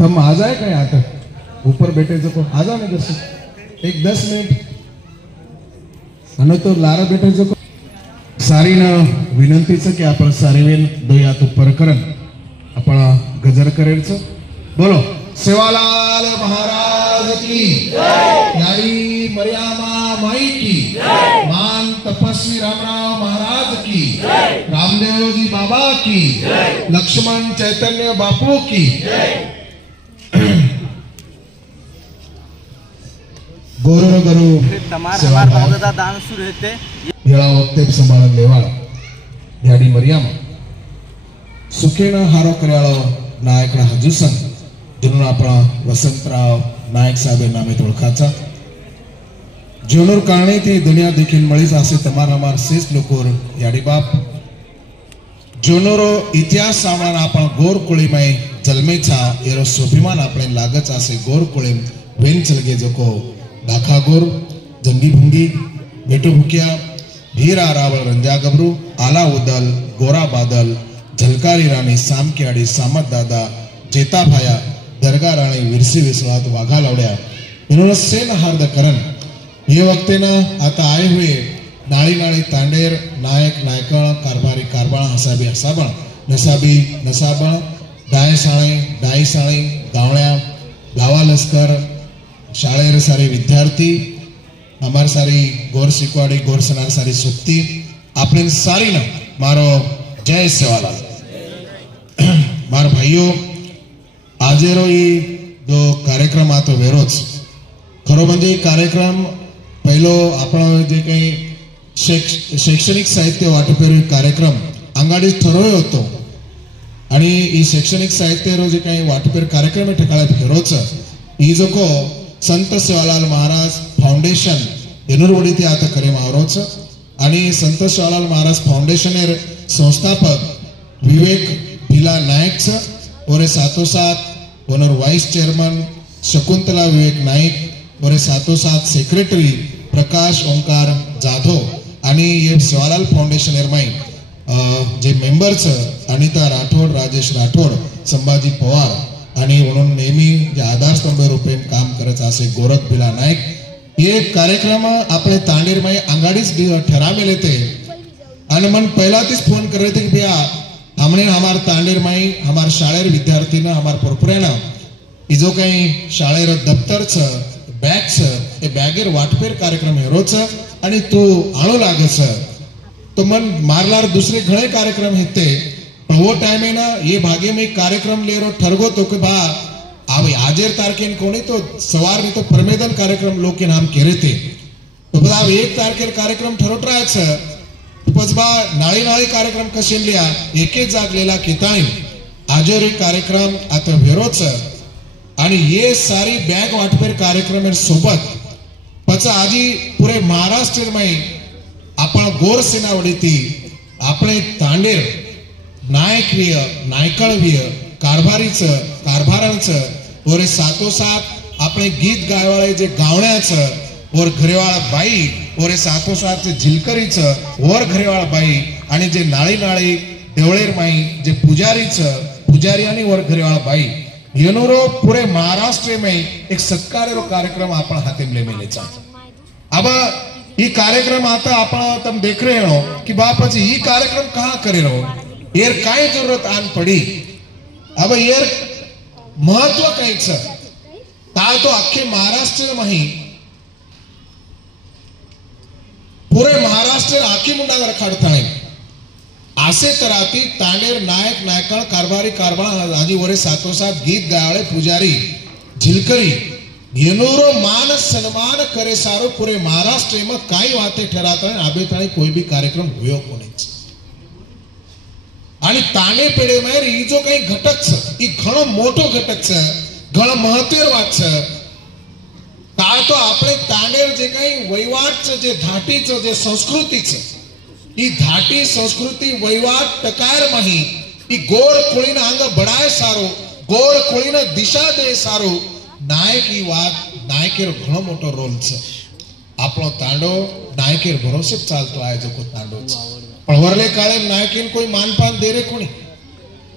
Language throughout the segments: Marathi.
तम आ जाए कहीं आता ऊपर बैठे जो को आ जाओ ना दस एक 10 मिनिट अन तो लारा बैठे जो सारी न विनंतीचं की आपण सारीवेल दोयात ऊपर करन आपण गजर करेलचं बोलो सेवालाल महाराज की यारी मरियामा माई की मान तपस्वी रामराव महाराज की रामदेव जी बाबा की लक्ष्मण चैतन्य बापू की गौरव गुरु दान सुरू होते येळा वक्ते संभाळून लेवाळा याडी मरियामा सुखेनं हारो कर्याळो नायकना हजूसन जनून आपला वसंतराव नायक साहेब नामे ओळखाचा जोनूर कारणे ती दुनिया देखील मळीच असे तमारामार सेस लोकोर याडी बाप जोनोरो इतिहास सामान आपण गोर कुळीमय जन्मेचा एरो स्वाभिमान आपण लागच असे गोर कुळीम वेन चलगे जको दाखा गोर जंगी भुंगी बेटू भुकिया भीरा रावळ रंजा गबरू आला उदल गोरा बादल झलकारी राणी सामकेआडी सामत दादा जेता भाया दरगा राणी विरसी विश्वात वाघा लावड्या इन्होंने सेन हार्द करन ये वक्ते ना आता आए हुए नाड़ी नाड़ी तांडेर नायक नायकण कारभारी कारबाण हसाबी हसाबण नसाबी नसाबण दाय साळे गावण्या गावा लस्कर शाळेर सारे विद्यार्थी हमार सारी गोर शिकवाड़ी गोर सनार सारी सुक्ति आपने सारी ना मारो जय सेवालाल मार भाइयों आजेरो दो कार्यक्रम आतो वेरोच खरो म्हणजे कार्यक्रम पहिलो आपण जे काही शैक्षणिक साहित्य वाटपेर कार्यक्रम अंगाडी ठरवलो होतो आणि ई शैक्षणिक साहित्य रो जे काही वाटपेर कार्यक्रम ठिकाणी फेरोच ई जो को संत सेवालाल महाराज फाउंडेशन येनूरवडी ते आता करे मारोच आणि संत सेवालाल महाराज फाउंडेशनेर संस्थापक विवेक भिला नायक और साथों साथ ओनर वाइस चेयरमैन शकुंतला विवेक नाईक और साथों साथ सेक्रेटरी प्रकाश ओंकार जाधव आणि ये सेवालाल फाउंडेशन एरमाई जे मेंबर्स अनिता राठोड राजेश राठोड संभाजी पवार आणि म्हणून नेहमी जे आधारस्तंभ रूपेन काम करत असे गोरख भिला नाईक ये कार्यक्रम आपले तांडेर माई अंगाडीच ठरावेले थे आणि मन पहिला तीच फोन करे थे कि भैया हमने हमार तांडेर माई हमार शाळेर विद्यार्थी ना हमार परपुरेना इजो काही शाळेर दफ्तर छ बैग छ ए बैगेर वाटपेर कार्यक्रम हेरोच आणि तू आणू लागस तो मन मारलार दूसरे घणे कार्यक्रम हेते पण वो टाइम है ना ये भागे में कार्यक्रम ले रो ठरगो तो के बा आवे आजेर तारखेन कोणी तो सवार नहीं तो प्रमेदन कार्यक्रम लोग के नाम केरे थे तो बा 1 तारखेर कार्यक्रम ठरवत राहायचं पचबा नाळी नाळी कार्यक्रम कशेन लिया एके जागलेला किताई आजेर कार्यक्रम आता वेरोच आणि ये सारी बैग वाटपेर कार्यक्रम सोबत पचा आजी पुरे महाराष्ट्र में आपण गोर सेनावडी ती आपले तांडेर नायकवीय नायकळवीय कारभारीचं कारभारांचं और साथों साथ अपने गीत गायवाळे जे गावण्याचं और घरेवाळा बाई और साथों साथ झिलकरीचं और घरेवाळा बाई आणि जे नाळी नाळी देवळेर माई जे पुजारी आणि और घरेवाळा बाई येनोरो पूरे महाराष्ट्र में एक सत्कार रो कार्यक्रम आपण हाथे में मिलेचा अब ये कार्यक्रम आता आपण तुम देख रहे हो कि बाप जी ये कार्यक्रम कहाँ करे रहो येर काय जरूरत आन पड़ी अब येर महत्व काहीच ता तो अख्खे महाराष्ट्र में पूरे महाराष्ट्र आखी मुंडावर खड़ता है आसे तराती तांडेर नायक नायकण कारभारी कारभार आदि वरे साथों साथ गीत गायवाळे पुजारी झिलकरी येनोरो मान सम्मान करे सारो पूरे महाराष्ट्र में काई वाते ठराता है आबे ताणी कोई भी कार्यक्रम हुयो कोणीच आणि ताणे पेढे माहेर ही जो काही घटक छ ही घणो मोठो घटक छ घणो महत्त्वाची वात छ काय तो आपले तांडेर जे काही वैवाट छ जे धाटी छ जे संस्कृती छ ही धाटी संस्कृती वैवाट टकार माही ही गोर कोळीन अंग बडाय सारो गोर कोळीन दिशा दे सारो नायक ही वात नायकेर घणो मोठो रोल छ आपलो तांडो नायकेर भरोसे चालतो आहे जो को तांडो छ पण वरले काळे नायकीन कोई मानपान दे रे कोणी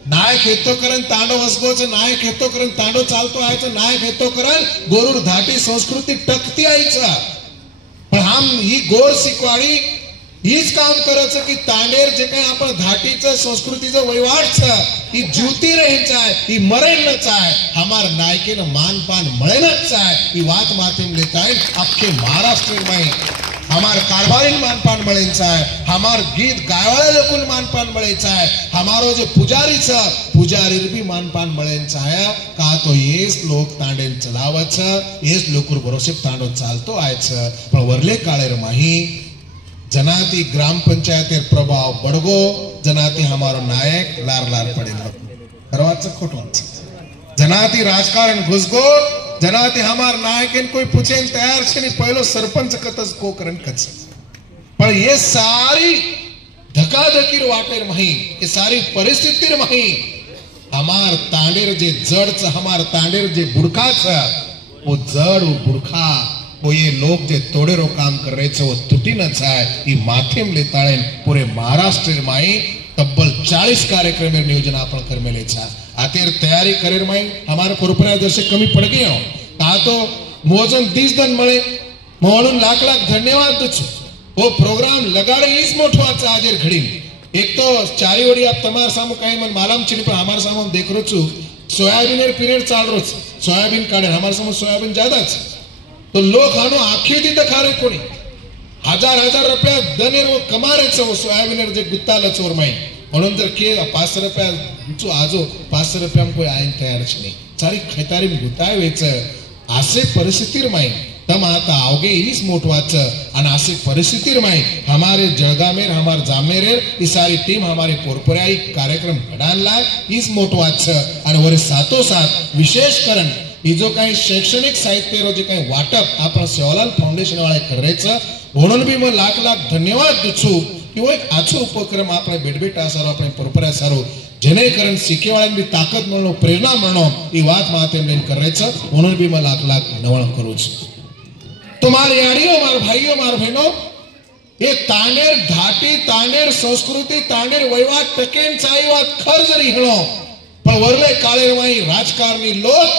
नायक हेतो करण तांडो वसगोच नायक हेतो करण तांडो चालतो आयचं नायक हेतो करण गोरूर धाटी संस्कृती टकती आईचा पण हम ही गोर शिकवाडी हीच काम करायचं की तांडेर जे काही आपण धाटीचं संस्कृतीचं वैवाट ही ज्योती रहेच आहे ही मरेनच आहे हमार नायकेनं मानपान मळेनच आहे ही वात माध्यम लेता है अख्खे महाराष्ट्र में हमार कारभारी मानपान मळेचा है हमार गीत गायवाला लोकून मानपान मळेचा है हमारो जो पुजारी भी मानपान मळेचा है का तो येस लोक तांडेल चलावच येस लोकर भरोसे तांडो चालतो आयच पण वरले काळेर माही जनाती ग्राम पंचायतेर प्रभाव बडगो जनाती हमारो नायक लार लार पडेल करवाचं खोटवाचं जनाती राजकारण घुसगो जनाती हमार नायकेन कोई पूछेन तयार छे नहीं पहलो सरपंच कतस को करन कच पर ये सारी धकाधकीर वाटेर मही ये सारी परिस्थितीर मही हमार तांडेर जे जड़च हमार तांडेर जे बुड़खा छ वो जड़ वो बुड़खा वो ये लोग जे तोड़ेरो काम कर रहे छे वो टूटी न जाए ये माध्यम लेताळे पूरे महाराष्ट्र माई तब्बल 40 कार्यक्रम नियोजन आपण करमेले छा आतेर तैयारी करेर माई हमारे पुरपुरा जैसे कमी पड़ गई हो ता तो मोजन 30 दिन मळे म्हणून लाख लाख धन्यवाद तुझ वो प्रोग्राम लगाड़े इस मोठो आजेर घड़ी एक तो चारी ओडी आप तमार सामू कहीं मन मालूम चिनी पर हमारे सामू देख रो छु सोयाबीन पीरियड चाल रो सोयाबीन काढे हमारे सामू सोयाबीन ज्यादा तो लोग हानो आखी दी दखारे कोणी हजार हजार रुपया दनेर वो कमारे वो सोयाबीन जे गुत्ताल चोर माई म्हणून जर के 500 रुपया बिचू आजो 500 रुपया कोई आयन तयार नहीं सारी खैतारी गुताय वेच आसे परिस्थितीर माई तम आता आवगे इस मोटवाच आणि आसे परिस्थितीर माई हमारे जळगामेर हमार जामेरेर ही सारी टीम हमारी पोरपोराई कार्यक्रम घडानला इस मोटवाच आणि वरे सातो साथ विशेष करण ही जो काही शैक्षणिक साहित्य रो जे काही वाटप आपण सेवालाल फाउंडेशन वाले करायचं म्हणून भी मैं लाख लाख धन्यवाद दूछु कि वो एक आछो उपक्रम આપણે બેડબેટા સારો આપણે પરપરા સારો જેને કારણ શીખેવાળાને બી તાકાત મળનો પ્રેરણા મળનો એ વાત માતે મેં કરે છે म्हणून भी मैं लाख लाख नवण करू છું तो मार यारियो मार भाइयों मार बहनों ये तांडेर घाटी तांडेर संस्कृती तांडेर वैवाट टकेन चाई વાત ખર્જ રીહણો પણ વરલે કાળેરમાંઈ રાજકારણી લોક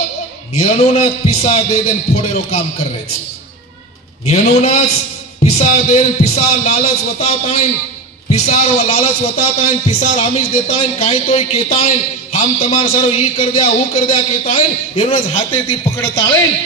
નિયનોના પીસા દે દેન ફોડેરો કામ કરે છે નિયનોના पिसा देन पिसा लालच वताताइन पिसार व लालच वताताइन पिसार आमिष देताइन काई तोय केताइन हम तमार सारो ई कर दिया वो कर दिया केताइन एरोज हाथे ती पकड़ताइन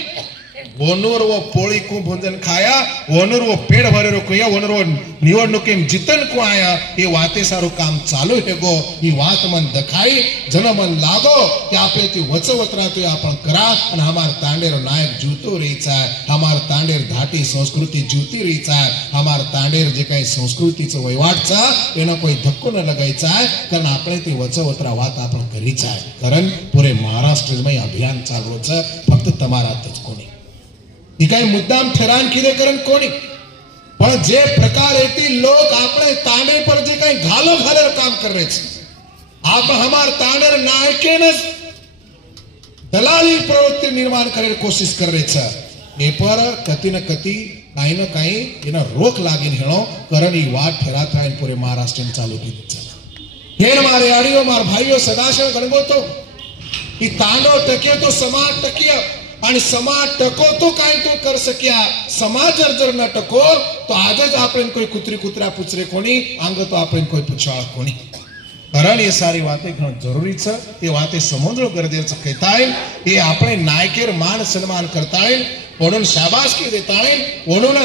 वनूर वो पोळी को भोजन खाया वनूर वो पेड़ भरेरो कोया वनूर वो निवडणुकीम जितन को आया ये वाते सारो काम चालू है गो ये वात मन दखाई जनमन लागो कि आपे ती वचवतरा तो आपण करा आणि हमार तांडेर नायक जूतो रहीचा हमार तांडेर धाटी संस्कृती जूती रहीचा हमार तांडेर जे काही संस्कृतीचं वैवाटचा एना कोई धक्को न लगायचा कारण आपले ती वचवतरा वात आपण करीचा कारण पुरे महाराष्ट्र में अभियान चालू छ फक्त तमारातच कोणी ही काही मुद्दाम ठरान किदे करण कोणी पण जे प्रकार येती लोक आपले तांडे पर जे काही घालो घालर काम कर रहे छे आप हमार तांडर नायकेनस दलाली प्रवृत्ति निर्माण करे कोशिश कर रहे छे ए पर कति न कति काही न काही एना रोक लागिन हेणो कारण ई वाट ठरा थाय पूरे महाराष्ट्र में चालू की छे हेर मारे आड़ियो मार भाइयों सदाशय गणगो तो ई तांडो टके तो समाज टकिया आणि समाज टको तो काय तो कर सक्या समाज जर न टको तो आजच आपण कोई कुत्री कुत्रा पुचरे कोणी अंग तो आपण कोई पुछाळ कोणी कारण ये सारी बातें घणो जरूरी छ ये बातें समजणं गरजेचं कहताय ये આપણે नायकेर मान सन्मान करताय म्हणून शाबासकी देताय म्हणून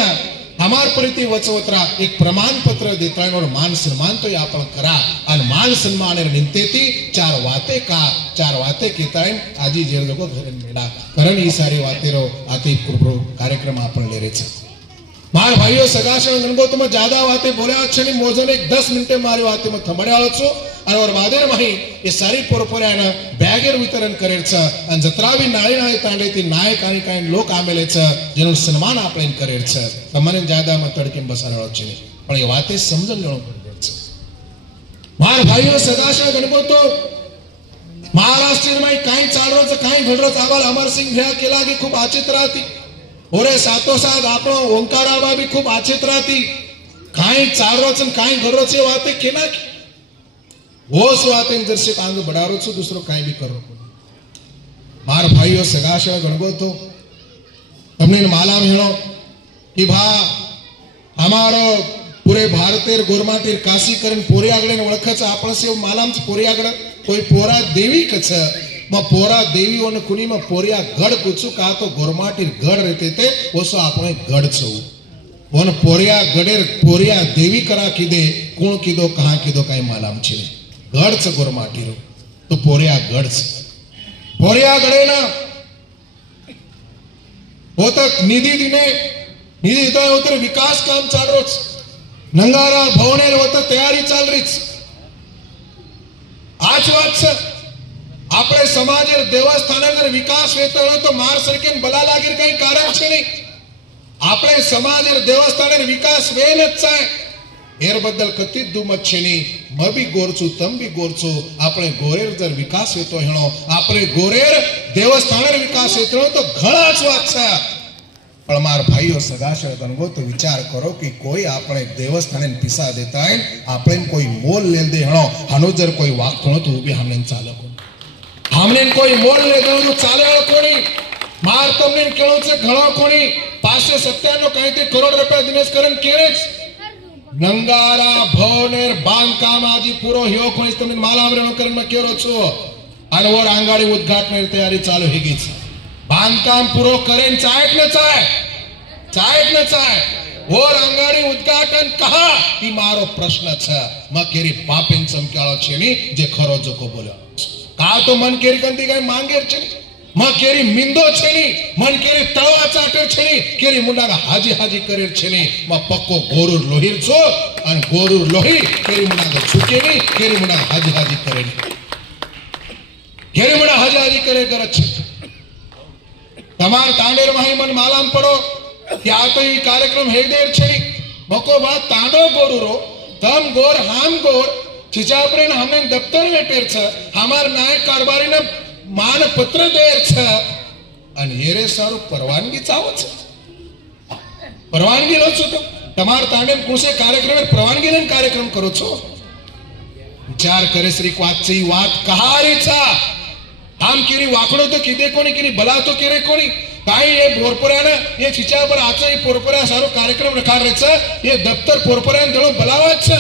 हमार प्रति वचवतरा एक प्रमाण पत्र देताय और मान सम्मान तो आपण करा आणि मान सम्मानेर निमित्तेती चार वाते केताय आजी जे लोक घरन मेडा कारण ही सारी वातेरो आती कार्यक्रम आपण ले रे छ मार भाइयों सगाशण गणगो तुम ज्यादा बातें बोले अच्छे नहीं मोजन एक 10 मिनटे मारी बातें में थमड़े छो और बादेर माही ये सारी पोरपोऱ्याना बैगेर वितरण करेल छ आणि जत्रा भी नाळी नाळी तांडे ती नायक आणि काही लोक आमेले छ जेनो सन्मान आपण करेल छ તમને ज्यादा में तड़के बसाड़ो छे पण ये बातें समजन लेणो पड़े छ मार भाइयों सगाशण गणगो तो महाराष्ट्र में काही चालरो छ काही घडरो छ आबाल अमर सिंह भ्या केला की खूप आचित राहती ओरे सातो साथ आपणो ओंकाराबा भी खूब आचित राहती काही चालरो छ काही घडरो छ वाते केना वो स्वाते जर से आगे बढ़ारो छो दूसरो कहीं भी करो मार भाईओ सगाशा गणगो तो तमने माला भेणो कि भा हमारो पूरे भारतेर गोरमाटीर काशी करण पोरे आगळे ओळखच आपण से मालाम पोरे आगळे कोई पोरा देवी कछ म पोरा देवी ओने कुनी म पोरिया गढ़ कुछु का तो गोरमाटीर गढ़ रहते थे ओसो आपणे गढ़ छो ओन पोरिया गढ़ेर पोरिया देवी करा कीदे कोण कीदो कहां कीदो काई मालाम छे गढ़ छ गोरमाटीरो तो पोरिया गढ़ छ पोरिया गढ़ेना वो तक निधि दिने निधि तो उतर विकास काम चाल रो नंगारा भवनेर वो तैयारी चाल रही आज बात से आपणे समाजेर देवस्थानेर विकास वेतो तो मार सरकेन बला लागेर काही कारण छे नहीं आपणे समाजेर देवस्थानेर विकास वेनच छे एर बद्दल कती दुमत छे नहीं म भी गोरचू तम भी गोरचो आपणे गोरेर जर विकास वेतो हेणो आपणे गोरेर देवस्थानेर विकास वेतो तो घणा ज वात छे पण मार भाईओ सगाशे गणगो तो विचार करो कि कोई आपणे देवस्थाने पिसा देता है आपणे कोई मोल ले दे हणो हनो जर कोई वाक थणो तो भी हमने चाले हमने कोई मोल ले दे तो चाले कोणी मार तमने केळो छे घणो कोणी 597 काही ते करोड़ रुपया दिनेश करण केरेच नंगारा भवनेर बांधकाम आदि पूरो ह्यो कोणी तमने मालामरेणो करण में केरो छो आणि वर आंगाडी उद्घाटन तयारी चालू ही गई छे बांधकाम पूरो करें चाहे न चाहे वो अंगाड़ी उद्घाटन कहा ई मारो प्रश्न छे म केरी बापेन चमक्याळो छे नी जे खरो जको बोल्यो का तो मन केरी गंदी गई मांगेर छे म केरी मिंदो छे नी मन केरी तळवा चाटे छे नी केरी मुंडागा हाजी हाजी करेर छे नी म पक्को गोरुर लोहीर छो अन गोरुर लोही केरी मुंडागा छुके नी केरी मुंडागा हाजी हाजी करे नी केरी मुंडा हाजी हाजी करे करत छे तमार तांडेर माही मन मालाम पड़ो कि आ तो ये कार्यक्रम हे देर छे मको बात तांडो गोरुरो तम गोर हम गोर चिचापरे ने हमने दफ्तर लेटेर छ हमार नायक कारभारी ने मान पत्र देर छ अन येरे सारू परवानगी चावो छ परवानगी लो छो तो तमार तांडे कोसे कार्यक्रम में परवानगी लेन कार्यक्रम करो छो विचार करे श्री क्वाची वात कहारी छ हम किरी वाकड़ो तो किदे कोनी किरी बला तो केरे कोनी काई ये पोरपरा ने ये चिचा पर आचो ये पोरपरा सारो कार्यक्रम रखा रे छ ये दफ्तर पोरपरा देणो बलावा छ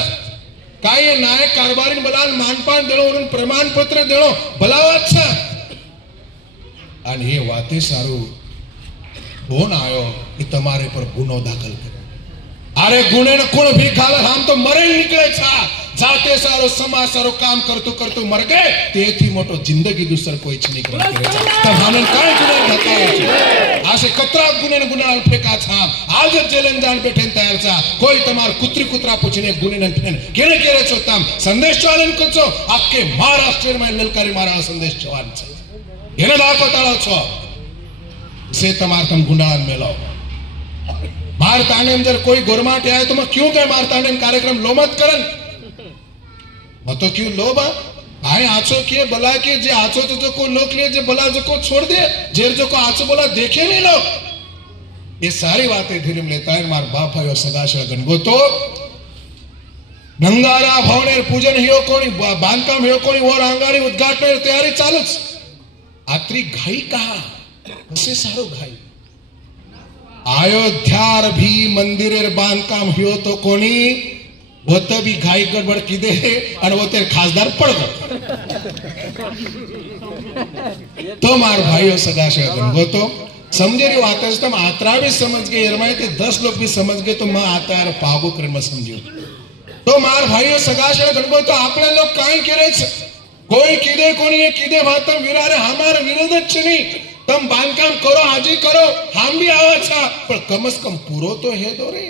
काई ये नायक कारभारी बलान मानपान देणो उन प्रमाण पत्र देणो बलावा छ आणि ये वाते सारो फोन आयो कि तुम्हारे पर गुनो दाखल करे अरे गुने ने कोण भी खावे हम तो मरे निकले छा जाते सारो समाज सारो काम करतो करतो मर गए तेथी मोटो जिंदगी दूसर कोई छ नहीं करे तब हमन काय गुने घटाय छे आसे कतरा गुने ने गुनाल फेका छा आज जेलन जान बैठे तैयार छा कोई तमार कुत्री कुतरा पूछने गुने ने फेन केने केरे छो तम संदेश चालन करछो आपके महाराष्ट्र में ललकारी मारा संदेश चवान छे एने दाखो ताळो छो से तमार तम गुंडान मेलो मार ताने अंदर कोई गोरमाट आए तो मैं क्यों कर मार ताने कार्यक्रम लो मत करन मत तो क्यों लो बा आए आचो किए बला के जे आचो तो को लोक लिए जे बला जो को छोड़ दे जेर जो को आचो बोला देखे नहीं लोग ये सारी बातें धीरे में लेता है मार बाप भाई और सगाशा गणगो तो नंगारा भवनेर पूजन हियो कोनी बांधकाम हियो कोनी और आंगाड़ी उद्घाटन तैयारी चालू आत्री घाई कहा उसे सारो घाई अयोध्यार भी मंदिरेर बांधकाम हियो तो कोनी वो तो भी घाई गड़बड़ कीदे और वो तेरे खासदार पड़ गए तो मार भाइयों सगाशे वो तो समझे रही बात है तुम आत्रा भी समझ गए यरमाई के 10 लोग भी समझ गए तो मैं आता है पागो कर मैं समझो तो मार भाइयों सगाशे गणगो तो आपने लोग काई करे कोई कीदे कोनी ये कीदे बात तुम विरारे हमारे विरोध नहीं तुम बांधकाम करो हाजी करो हम भी आवा छा पर कम से कम पूरो तो है दो रे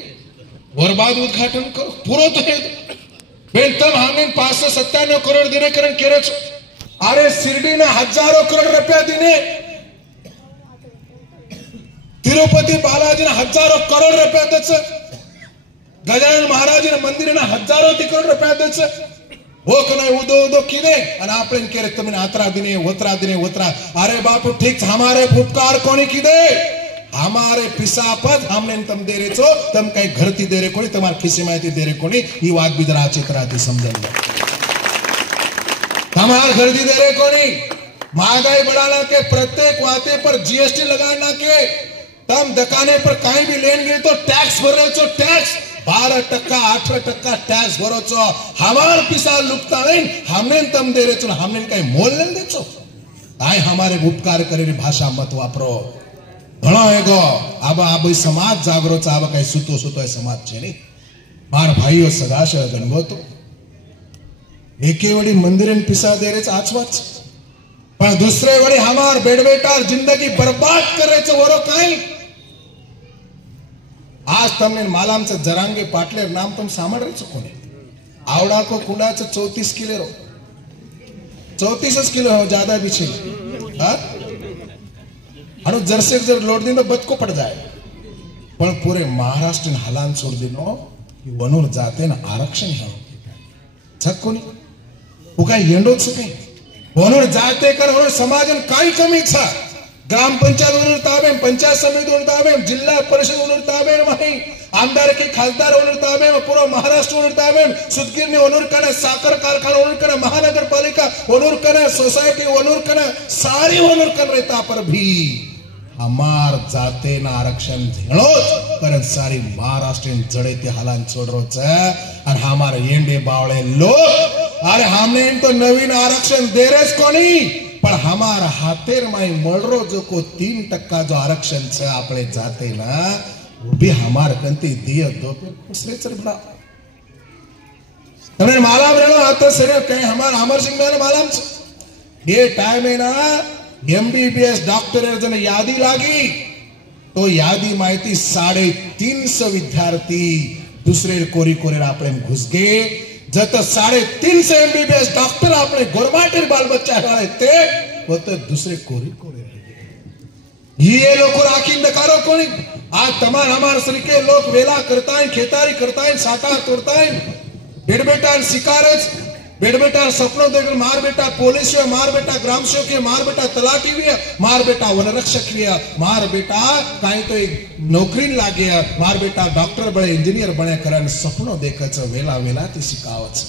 और बाद उद्घाटन करो पूरो तो है बेन तब हमने 597 करोड़ देने करन केरे छो अरे शिरडी ने हजारों करोड़ रुपया देने तिरुपति बालाजी ने हजारों करोड़ रुपया दे गजानन महाराज ने मंदिर ने हजारों करोड़ रुपया दे वो कने उदो उदो कीदे અને આપણે કેરે તમને આતરા દિને ઓતરા अरे बापू ठीक हमारे उपकार कोनी कीदे हमारे पिसापद हमने तम दे रे छो तम कई घरती दे रे कोनी तमार खिसी मायती दे रे कोनी ई बात भी जरा अच्छी तरह से समझन हमार खरीदी दे रहे कोनी महंगाई बढ़ाना के प्रत्येक वाते पर जीएसटी लगाना के तम दुकाने पर कहीं भी लेंगे तो टैक्स भरो छो टैक्स 12% 18% टैक्स भरो छो हमार पिसा लुकता नहीं हमने तम दे रहे छो हमने कहीं मोल नहीं दे छो काय हमारे उपकार करेली भाषा मत वापरो घणो एगो अब समाज जागरो छे अब कई सुतो सुतो समाज छे नहीं मार भाईओ सदाश गणगो तो एके वडी मंदिरे पिसा दे रहे आचवाच पण दुसरे वडी हमार बेडबेटार जिंदगी बर्बाद करे छे वरो काई आज तमने मालाम से जरांगे पाटलेर नाम तुम सामळ छो कोने आवड़ा को कुंडा छे 34 किलो रो 34 किलो हो ज्यादा भी छे हां अनु जरसे जर लोड दिन तो बचको पड़ जाए पण पूरे महाराष्ट्र ने हालान छोड़ दिनो वनूर जाते ना आरक्षण है छक्कोनी वो काय येंडो छ काय वनूर जाते कर वनूर समाजन काय कमी छ ग्राम पंचायत वनूर ताबे पंचायत समिति वनूर ताबे जिल्हा परिषद वनूर ताबे माही आमदार के खासदार वनूर ताबे पूरा महाराष्ट्र वनूर ताबे सुदगिरनी वनूर कने साखर कारखाना वनूर कने महानगर पालिका वनूर कने सोसाइटी वनूर कने सारी वनूर कने रहता पर भी हमार जाते ना आरक्षण झेलो पर सारी महाराष्ट्र जड़े ते हालान छोड़रो छे और हमारे येंडे बावळे लोग अरे हमने इन तो नवीन आरक्षण दे रेस कोनी पर हमारा हाथेर माई मळरो जो को 3% जो आरक्षण छे आपणे जाते ना वो भी हमार कंती दिय दो पे उसरे चल बड़ा तने मालाम रेलो हाथ सरे कहीं हमार अमर सिंह ने मालाम ये टाइम है ना एमबीबीएस डॉक्टर जन यादी लागी तो यादी माहिती 350 विद्यार्थी दुसरे कोरी कोरे आपणे घुस गए जत 350 एमबीबीएस डॉक्टर आपणे गोरमाटेर बाल बच्चा वाले ते वो तो दूसरे कोरी कोरे ये लोग राखी नकारो कोनी आज तमार हमार सरीके लोग वेला करता है खेतारी करता है साटा तोड़ता है बेटा शिकारे बेटा सपनों देकर मार बेटा पुलिस है मार बेटा ग्राम सेवक है मार बेटा तलाटी भी है मार बेटा वन रक्षक भी है मार बेटा कहीं तो एक नौकरी लागे मार बेटा डॉक्टर बड़े इंजीनियर बने करन सपनों देखच वेला वेला ती शिकावच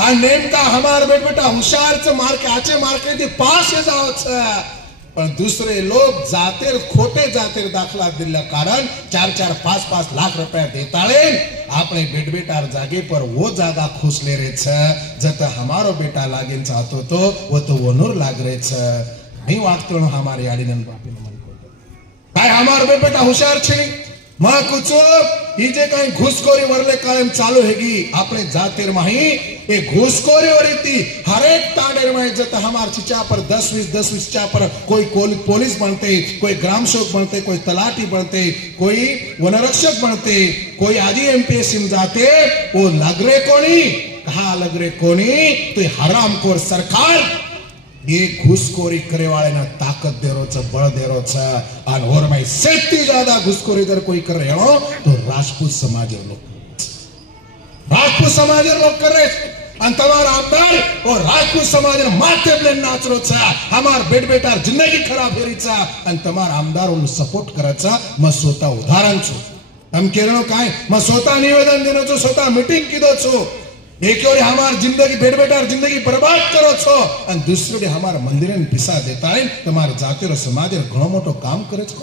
आ नेमका हमार बेटा होशियार छ मार के आचे मार के ती पास जाव छ पर दूसरे लोग जातेर खोटे जातेर दाखला दिल्या कारण 4-4 5-5 लाख रुपया देताळे आपने बेटार जागे पर वो जागा खोसले रे छ जत हमारो बेटा लागेन चाहतो तो वो तो वनूर लाग रे छ नहीं वाटतो हमारे आडीनन बापीन मन को काय हमार बेटा होशियार छे मां कुछो ई जे काई घुसखोरी वरले कायम चालू हेगी आपने जातेर माही ए घुसखोरी वरीती हर एक ताडेर में जत हमार चिचा पर 10-20 चा पर कोई पुलिस बनते कोई ग्राम सेवक बनते कोई तलाटी बनते कोई वनरक्षक बनते कोई आदि एमपीएससी में जाते वो लगरे कोनी कहा लगरे कोनी तो हरामखोर सरकार ये घुसखोरी करे वाले ना ताकत दे रो छ बल दे रो छ और और में सेती ज्यादा घुसखोरी इधर कोई कर रहे हो तो राजपूत समाज लोग कर रहे अंतवार आमदार और राजपूत समाज माथे पे नाच रो छ हमार बेटार जिंदगी खराब हेरी छ अन तमार आमदार उन सपोर्ट करे छ म स्वतः उदाहरण छु हम केरो काय म स्वतः निवेदन देनो छु स्वतः मीटिंग कीधो छु एक और हमार जिंदगी बेटार जिंदगी बर्बाद करो छो और दूसरे हमार मंदिरे पिसा देता है तमार जाति रो समाज घणो मोटो काम करे छ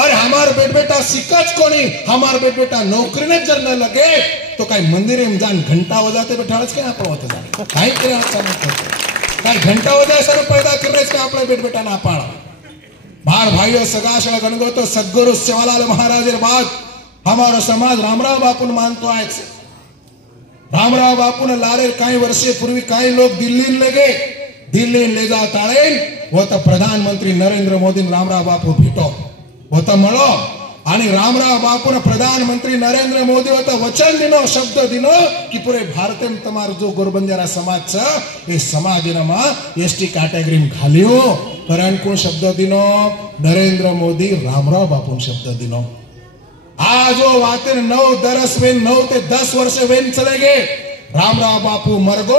और हमार बेटा सिकच कोनी हमार बेटा नौकरी ने जर न लगे तो काई मंदिरे में जान घंटा बजाते बैठाळच के आपण होते जाणे काय करे काय घंटा बजाय सर पैदा करे के आपले बेटा ना पाळा बार भाईओ सगाशा गणगो तो सद्गुरु सेवालाल महाराज बाद हमारो समाज रामराव बापू मानतो है रामराव बापू ने लारे कई वर्षे पूर्वी कई लोग दिल्ली ले जा ताळे वो तो प्रधानमंत्री नरेंद्र मोदी रामराव बापू भेटो वो तो मळो आणि रामराव बापू ने प्रधानमंत्री नरेंद्र मोदी वो तो वचन दिनो शब्द दिनो कि पूरे भारत में तमार जो गोरबंजारा समाज छ ए समाज नमा एसटी कैटेगरी में घालियो कारण को शब्द दिनो नरेंद्र मोदी रामराव बापू शब्द दिनो आज वो वाते 9 ते 10 वर्ष वेन चले गए रामराव बापू मरगो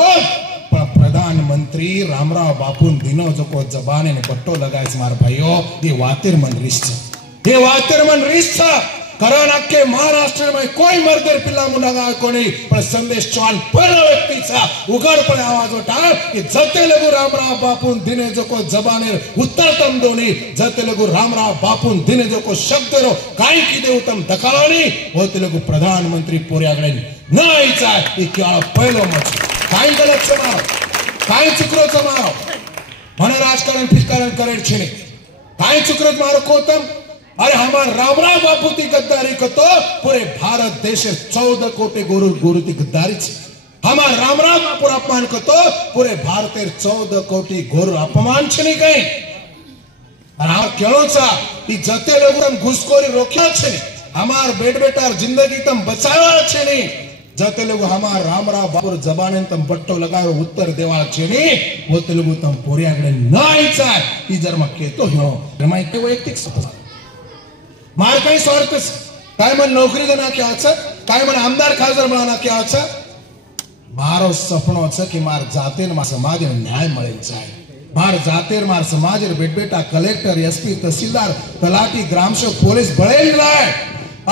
पर प्रधानमंत्री रामराव बापू दिनो जो को जबाने ने पट्टो लगाए मार भाइयों ये वातिर मन रिश्त कारण अख्खे महाराष्ट्रामध्ये कोई मर्दर पिल्ला मुनगा कोणी पण संदेश चव्हाण पर व्यक्तीचा उघडपणे आवाज उठाव की जते लगू रामराव बापून दिने जो को जबानेर उत्तर तम दोनी जते लगू रामराव बापून दिने जो को शब्द रो काय की दे उत्तम दखाळणी होते लगू प्रधानमंत्री पोर्यागडे नाहीचा इतका पहिलो मच काय गलत समाव काय चुकरो समाव म्हणे राजकारण फिजकारण करेल छे काय चुकरत मारो कोतम अरे हमार रामराव बापू ती गद्दारी कतो पूरे भारत देश 14 कोटी गुरु ती गद्दारी हमार रामराव बापू अपमान कतो पूरे भारतेर 14 कोटी गुरु अपमान छे कई और आ केळोचा ती जते लोग तम घुसखोरी रोक्या छे हमार बेटा जिंदगी तम बचावा छे नहीं जते लोग हमार रामराव बापू जबाने तम बट्टो लगायो उत्तर देवा छे नहीं वो ते लोग तम पोरियागडे नाही चाय ती जर म केतो हो रमाई के वैयक्तिक मार काही स्वार्थ काय मन नोकरी देना क्या छ काय मन आमदार खासदार बनाना क्या छ मारो सपनो छ कि मार जातेर मा समाज न्याय मळे जाय मार जातेर मार समाज बेटा कलेक्टर एसपी तहसीलदार तलाटी ग्रामसेवक पुलिस बळेल लाय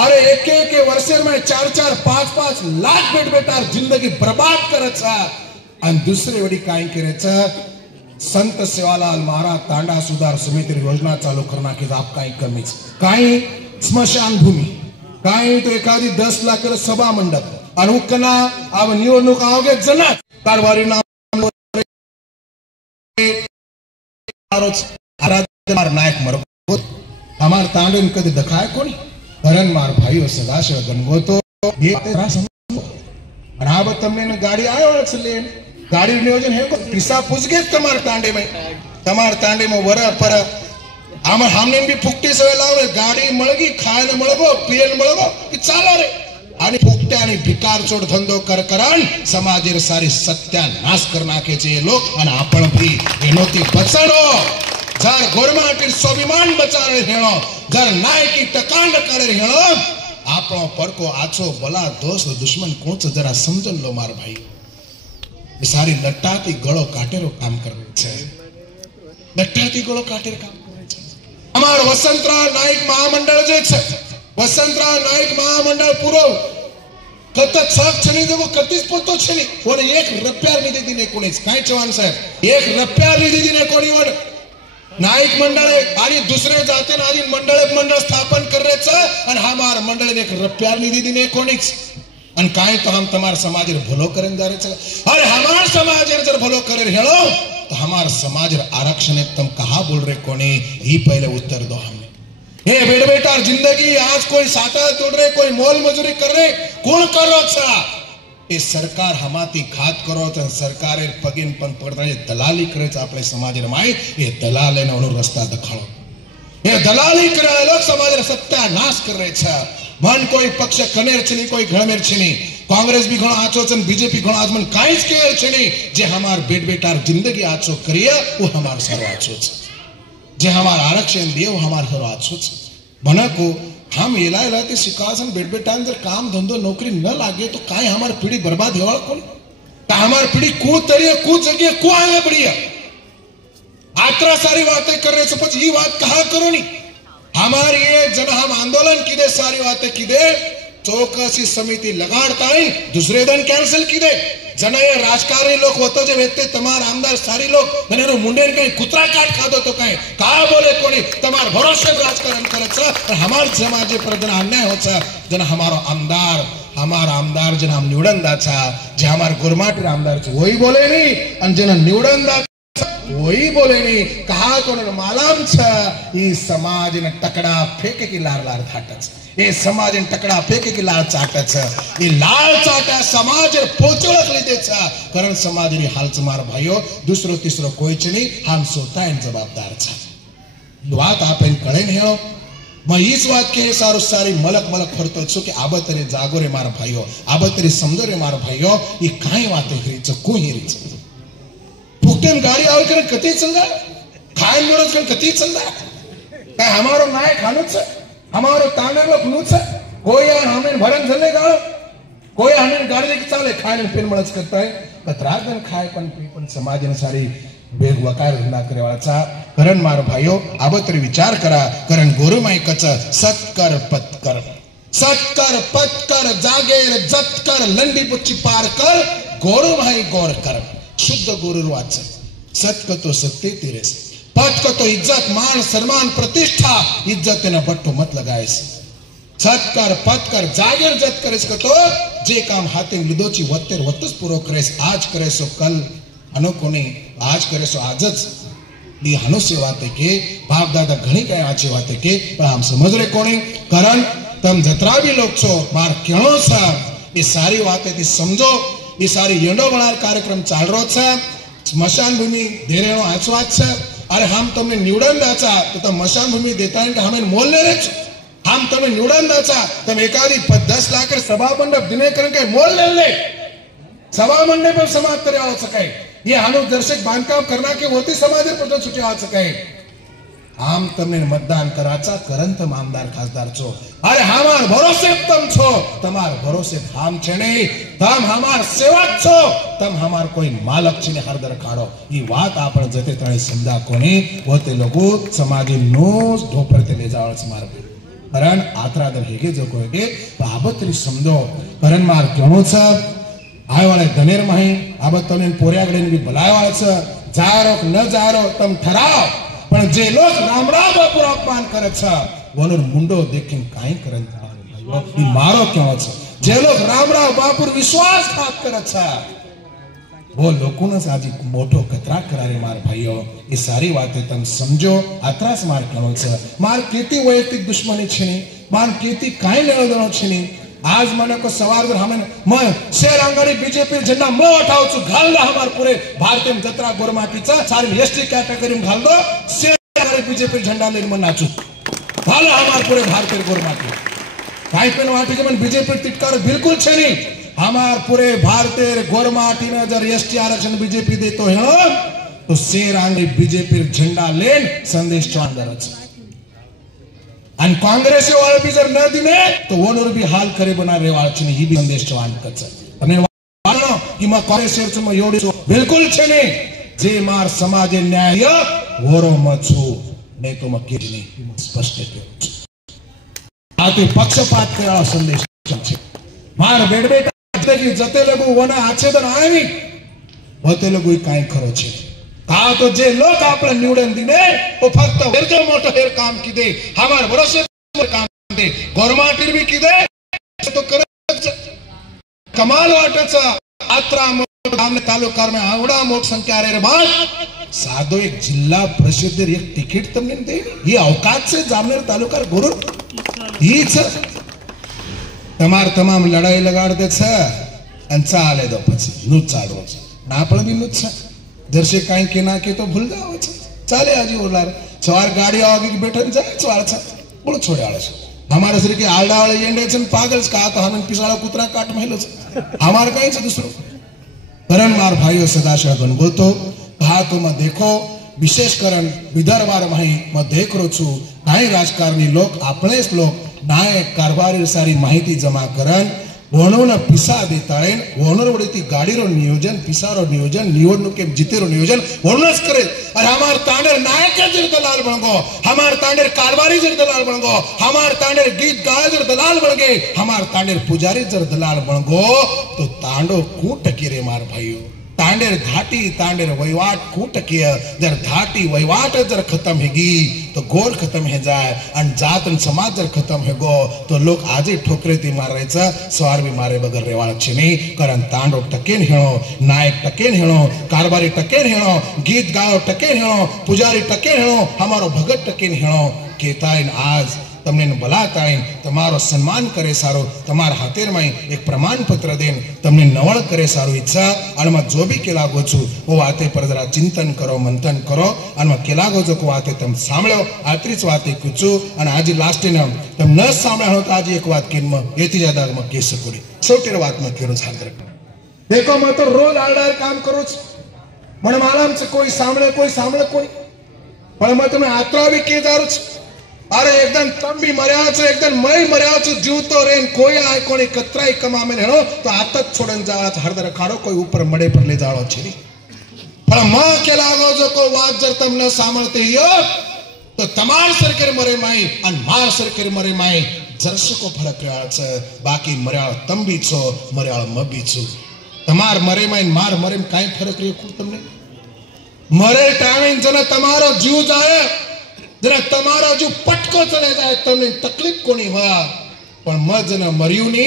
अरे एक वर्षेर में 4-4 5-5 लाख बेटा जिंदगी बर्बाद करे छ आणि दुसरे वडी काय करे छ संत सेवालाल महाराज तांडा सुधार समिति योजना चालू करना के आप काही कमी काही स्मशान भूमि काही तो एखादी 10 लाख सभा मंडप आणि उकना अब निवडणूक आओगे जना कारवारी नाम आराधनार नायक मरगो हमार तांडन कधी दखाय कोणी धरण मार भाईओ सदाशिव गणगोतो ये तेरा समझो अब तमने गाड़ी आयो लेन गाड़ी नियोजन है को पिसा पूछगे तमार तांडे में वरा पर आम हमने भी फुकटी सवय लावले गाड़ी मळगी खायला मळगो पियला मळगो की चाला रे आणि फुकट्या आणि भिकार चोड धंदो कर करान समाजेर सारी सत्यानाश कर नाखे छे लोक आणि आपण भी एनोती बचाडो जर गोरमाटीर स्वाभिमान बचारे हेणो जर नायकी टकांड करे हेणो આપણો પડકો આછો ભલા દોસ્ત દુશ્મન કોચ જરા સમજન લો માર ભાઈ સારી લટ્ટાથી ગળો કાટેરો કામ કરે છે લટ્ટાથી ગળો કાટેર કામ કરે છે અમાર વસંતરાવ નાયક મહામંડળ જે છે વસંતરાવ નાયક મહામંડળ પૂરો કત છક છની દેવો કતીસ પોતો છની ઓર 1 રૂપિયા ની દીદી ને કોણી કાઈ ચવાન સાહેબ 1 રૂપિયા ની દીદી ને કોણી ઓર नायक मंडळ आणि दुसरे जाते आधी मंडळ स्थापन करायचं आणि हमार मंडळ एक रुपया निधी दिने कोणीच आणि काय तो हम तमार समाज भलो करेन जारे अरे हमार समाज जर भलो करे हेलो तो हमार समाज आरक्षण तुम कहा बोल रहे कोणी ही पहले उत्तर दो हमने हे बेटा जिंदगी आज कोई साटा तोड़ रहे कोई मोल मजूरी कर रहे कौन करो छा ये सरकार हमाती घात करो तो सरकार पगीन पण पड़ता दलाली करे आपले समाज माई ये दलाल ने रस्ता दखाड़ो ये दलाली करे लोग समाज सत्यानाश कर रहे छा मन कोई पक्ष कनेर छनी कोई घणमेर छनी कांग्रेस भी घणो आछो छन बीजेपी घणो आज मन काईज के छनी जे हमार बेटा जिंदगी आछो करिया वो हमार सारो आछो छ जे हमार आरक्षण दिए वो हमार सारो आछो छ बना को हम एला ते शिकासन बेटान जर काम धंधो नौकरी न लागे तो काय हमार पीढ़ी बर्बाद होवा कोण ता हमार पीढ़ी को तरिए को जगह को आगे बढ़िया आत्रा सारी बातें कर रहे सपोज ये बात कहा करो नी हमार ये जन हम आंदोलन किदे सारी बातें किदे चौकसी समिति लगाड़ता है दूसरे दिन कैंसिल किदे जन ये राजकारणी लोग होतो जे वेते तमार आमदार सारी लोग ननेरो मुंडे कहीं कुतरा काट खादो तो कहीं का बोले कोणी तमार भरोसे राजकारण करे छ हमार समाज पर जन अन्याय हो छ जन हमारो आमदार जन हम निवडंदा छ जे हमार गुरमाटी आमदार छ वही बोले नहीं अन जन निवडंदा वही बोले नहीं कहा कोण मालाम छ ई समाज ने टकड़ा फेंके की लार लार थाटच ये समाज ने टकड़ा फेंके की लाल चाटच ये लाल चाटा समाज पोचळक लीधे छ कारण समाज नी हाल मार भाईओ दूसरो तीसरो कोई च नहीं हम स्वतः जवाबदार छ बात आपन कळे ने हो मैं इस बात के सारो सारी मलक फरतो छु कि आबतरे जागो रे मार भाईओ आबतरे समझो रे मार भाईओ ये काई बात करी छ कोई री छ फुकटेन गाड़ी आवे करे कती चलदा खान मोरस करे कती चलदा काय हमारो नाय खानो छ हमारो तांडर खुनु छ कोई हमें भरन झले गाळो कोई हमें गाड़ी लेके चाले खाने पेन मळच करता है कतरागन खाय पण समाजने सारी बेग वकार धंदा करे वाला चा करण मार भाईओ आबतरी विचार करा करण गोरुमाई कच सत्कर पत्कर सत कर पत कर जागेर जत कर लंडी बुच्ची पार कर गोरो भाई गौर कर शुद्ध गुरु वाच सत कतो सत्य तेरे से पत कतो इज्जत मान सम्मान प्रतिष्ठा इज्जत ने बट्टो मत लगाए सत कर पत कर जागेर जत कर इसको तो जे काम हाथे लिदोची वत्तेर वत्तस पूरो करे आज करे सो कल अनोखो नहीं आज करे सो आजच दी हनु से बात है के बाप दादा घणी कई आचे बात है के पर हम समझ रहे कोणी कारण तम जतरा भी लोग छो मार क्यों सा ये सारी बातें थी समझो ये सारी यंडो बनार कार्यक्रम चाल रो छे स्मशान भूमि देने नो आचवात छे अरे हम तुमने निवडन दाचा तो तम स्मशान भूमि देता है कि हमें मोल ले रहे हम तुम्हें निवडन दाचा तम एकादी 10 लाख सभा मंडप दिने करन के मोल ले सभा मंडप पर समाप्त करे हो सके ये हानु दर्शक बांधकाम करना के होती समाज पर छुटे आ सके हम तमने मतदान कराचा करन तम आमदार खासदार छो अरे हमार भरोसे तम छो तमार भरोसे हम छे नहीं तम हमार सेवक छो तम हमार कोई मालक छे ने हरदर खाड़ो ई बात आपण जते तळे समजा कोणी होते लोगो समाज नो ढोपर ते ले जावळ मार कारण आत्रादर हेगे जो कोगे बाबतरी समजो कारण मार केणो छ आय वाले धनेर माही आबत तने पोर्यागडे ने बोलायवाळ छ जारो न जारो तम ठराव पण जे लोग रामराव बापूर अपमान करे छ वनर मुंडो देखीन काई करन ई मारो क्यों छ जे लोग रामराव बापूर विश्वासघात करे छ वो लोगों ने साजी मोटो कतरा करारे मार भाइयों ये सारी बातें तुम समझो अत्रास मार क्यों छ मार केती वैयक्तिक दुश्मनी छे मार केती काई लेनो देनो छे आज मने को सवार हमें मैं शेर अंगारी बीजेपी झंडा मो उठाऊ छु घाल दो हमार पूरे भारतीय जत्रा गोरमाटीचा सारी एसटी कैटेगरी में घाल दो शेर अंगारी बीजेपी झंडा लेन मन नाचू घाल हमार पूरे भारतीय गोरमाटी काई पेन वाटी के मन बीजेपी तिटकार बिल्कुल छे नहीं हमार पूरे भारतीय गोरमाटी में जर एसटी आरक्षण बीजेपी दे तो है तो शेर अंगारी बीजेपी झंडा लेन संदेश चांदर छ आणि कांग्रेस वाले भी जर न दिने तो वोनर भी हाल करे बना रेवाळ छे ही भी संदेश चवान कच અને વાળો कि मा कांग्रेस शेर में योडी बिल्कुल छे ने जे मार समाज न्याय वोरो मछु नहीं तो म केनी स्पष्ट के आते पक्षपात कराळो संदेश छे मार बेडबेटा की जते लगू वना आछेदन आवी होते लगू काई खरो छे का तो जे लोग आपले निवडन दिने वो फक्त वेरजो मोठो हेर काम किदे हमार भरोसे काम दे गोरमाटीर भी किदे तो करे कमाल वाटचा आत्रा गामने तालुका में आवडा मोठ संख्या रे बात सादो एक जिल्हा परिषद एक तिकीट तमने दे ये औकात से जामनेर तालुका गुरु हीच तमार तमाम लड़ाई लगाड़ दे छ अन चाले दो પછી નું ચાડવો છે ના પણ બી નું છે दर्शक काई के ना के तो भूल जाओ चाले आजी ओलार सवार गाड़ी आगे बैठन जाए सवार छ बोल छोड़े आले हमारे सिर के आलडा वाले येंडे छन पागल का तो हमें पिसाळा कुतरा काट महिलो छ हमार काई छ दूसरो करण मार भाइयों सदाशिव गणगोतो कहा तो मैं देखो विशेष करण विदर्भार माही मैं देख रो छु काई राजकारणी लोग आपणेच लोग नाय कारभारी सारी माहिती जमा करन वोनोना पिसा देताळेन वोनर वडीती गाडीरो नियोजन पिसारो नियोजन निवडणुके जितेरो नियोजन वोनस करे और हमार तांडेर नायक जर दलाल बनगो हमार तांडेर कारभारी जर दलाल बनगो हमार तांडेर गीत गाय जर दलाल बनगे हमार तांडेर पुजारी जर दलाल बनगो तो तांडो कूट रे मार भाइयों तांडेर घाटी तांडेर वहीवाट कूट किया जर घाटी वहीवाट जर खत्म हेगी तो गोल खत्म है जाए और जात समाज जर खत्म है गो तो लोग आजे ठोकरे ती मारे सवार भी मारे बगर रेवाळ छे नहीं कारण तांडो टकेन हेणो नायक टकेन हेणो कारभारी टकेन हेणो गीत गायो टकेन हेणो पुजारी टकेन हेणो हमारो भगत टकेन हेणो केताइन आज तमने बलाताइन तमारो सम्मान करे सारो तमार हाथेर में एक प्रमाण पत्र देन तमने नवळ करे सारो इच्छा आणि मैं जो भी केला गो छु वो वाते पर जरा चिंतन करो मंथन करो आणि मैं केला गो जो को वाते तम सामळ्यो आत्रीच वाते कुचू आणि आज लास्ट ने तम न सामळ्या होता आज एक बात केन म येती ज्यादा म के सकोडी छोटी बात म केरो झादर देखो मैं तो रोज आलडार काम करू छु मन मालम से कोई सामळे कोई पण मैं तुम्हें आत्रा भी के दारू छु अरे एकदम तम भी मर्या छो एकदम मई मर्या छो जीवतो रेन कोई आय कोणी कतराई कमा में हेणो तो आतत छोड़न जावा हरदर खाड़ो कोई ऊपर मड़े पर ले जावो छे पण मां के लागो जो को वात जर तम न सामळते यो तो तमार सरकार मरे माई अन मां सरकार मरे माई जरसको फरक रहा छ बाकी मर्याळ तम भी छो मर्याळ म भी छु तमार मरे में मार मरे में काई फरक रहे को तमने मरे टाइम जना तमारो जीव जाए जना तमारो जीव पटको चले जाए तमने तकलीफ कोनी हुआ पण म जना मरियो नी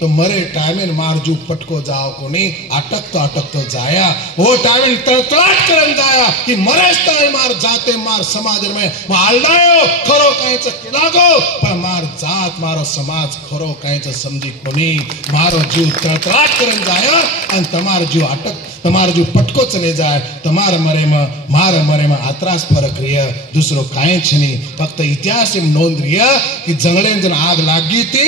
तो मरे टाइम मार जू पटको जाओ कोनी अटक तो जाया वो टाइम तड़तड़ाट करन जाया कि मरेस ताई मार जाते मार समाज में मालडायो खरो कायच किलागो पण मार जात मारो समाज खरो कायच समजी कोनी मारो जीव तड़तड़ाट करन जाया अन तमार जीव अटक तमार जीव पटको चले जाए तमार मरे में मार मरे में आत्रास फरक रिया दूसरो कायच नहीं फक्त इतिहास में नोंद रिया कि जंगले जन आग लागी थी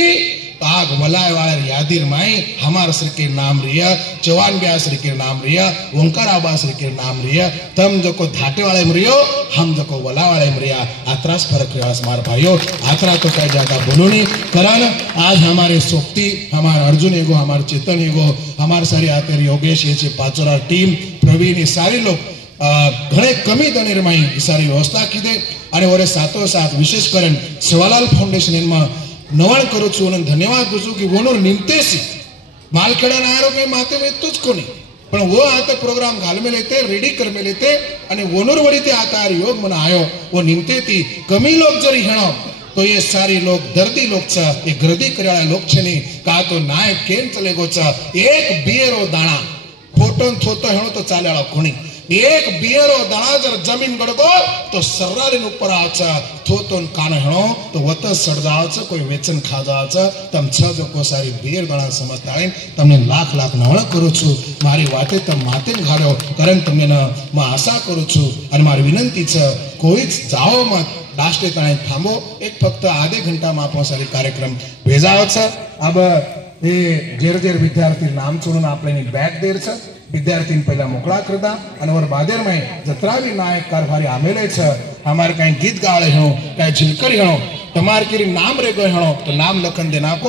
आग वलाय वायर यादिर माई हमार श्री के नाम रिया चौहान ब्याह श्री के नाम रिया ओंकार आबा श्री के नाम रिया तम जो को धाटे वाले मरियो हम जो को वला वाले मरिया आत्रास फरक रिया हमारे भाइयों आत्रा तो कई ज्यादा बोलो नहीं करन आज हमारे सोक्ति हमारे अर्जुन एगो हमारे चेतन एगो हमारे सारी आते योगेश ये पाचोरा टीम प्रवीण ये सारे लोग घणे कमी दनेर माई सारी व्यवस्था की दे अरे ओरे साथो साथ विशेष करन सेवालाल फाउंडेशन इनमें नवण करू छु અને ધન્યવાદ દઉં છું કે વોનો નિમતેસી માલखेड़ा नायरो के माते में तुझ को नहीं पण वो आते प्रोग्राम घाल में लेते रेडी कर में लेते અને वोनोर वडी ते आता योग मना आयो वो निमते थी कमी लोग जरी हणो तो ये सारी लोग दर्दी लोग छ ये गर्दी करवाळा लोग छे नहीं का तो नायक केम चले गो छ एक बियरो दाणा फोटो थोतो हणो तो चालेळा कोणी एक बियरो दाणा जर जमीन गड़गो तो सर्रारी ऊपर आचा थोतोन कान हणो तो वत सड़ जावच कोई वेचन खा जावच तम छ जो को सारी बियर दाणा समजता है तमने लाख लाख नवण करू छु मारी वाते तम माते घाड़ो करन तमने न म आशा करू छु અને મારી વિનંતી છે કોઈ જાઓ મત लास्ट ताणे थांबो एक फक्त आधे घंटा में आपो सारी कार्यक्रम भेजाओ छ अब ये जेर जेर विद्यार्थी नाम चुनून आपल्यानी बॅग देर छ विद्यार्थी पहला मोकळा करता और वर बादेर में जत्रावी नायक कारभारी आमेले छ हमारे कहीं गीत गाड़े हो कहीं झिलकर हो तमार के नाम रे गए हो तो नाम लखन देना को